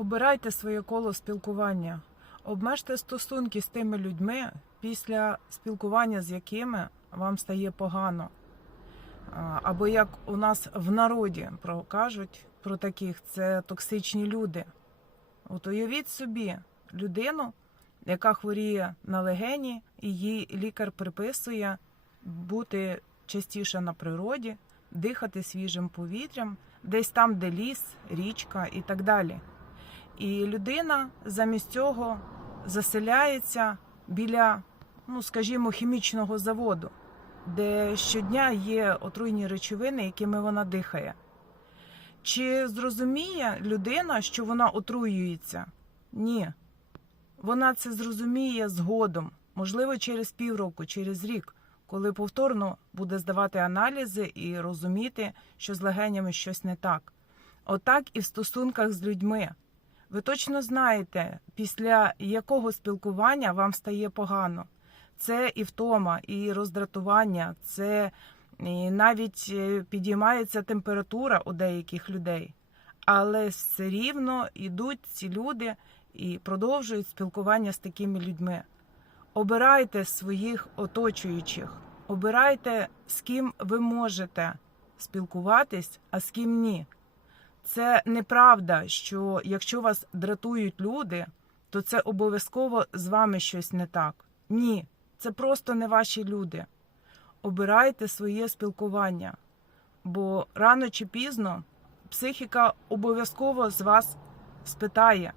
Обирайте своє коло спілкування, обмежте стосунки з тими людьми, після спілкування з якими вам стає погано. Або як у нас в народі кажуть про таких, це токсичні люди. От уявіть собі людину, яка хворіє на легені, і їй лікар приписує бути частіше на природі, дихати свіжим повітрям, десь там, де ліс, річка і так далі. І людина замість цього заселяється біля, ну скажімо, хімічного заводу, де щодня є отруйні речовини, якими вона дихає. Чи зрозуміє людина, що вона отруюється? Ні. Вона це зрозуміє згодом, можливо, через півроку, через рік, коли повторно буде здавати аналізи і розуміти, що з легенями щось не так. Отак і в стосунках з людьми. Ви точно знаєте, після якого спілкування вам стає погано. Це і втома, і роздратування, це і навіть е, підіймається температура у деяких людей. Але все рівно йдуть ці люди і продовжують спілкування з такими людьми. Обирайте своїх оточуючих, обирайте, з ким ви можете спілкуватись, а з ким ні. Це неправда, що якщо вас дратують люди, то це обов'язково з вами щось не так. Ні, це просто не ваші люди. Обирайте своє спілкування, бо рано чи пізно психіка обов'язково з вас спитає,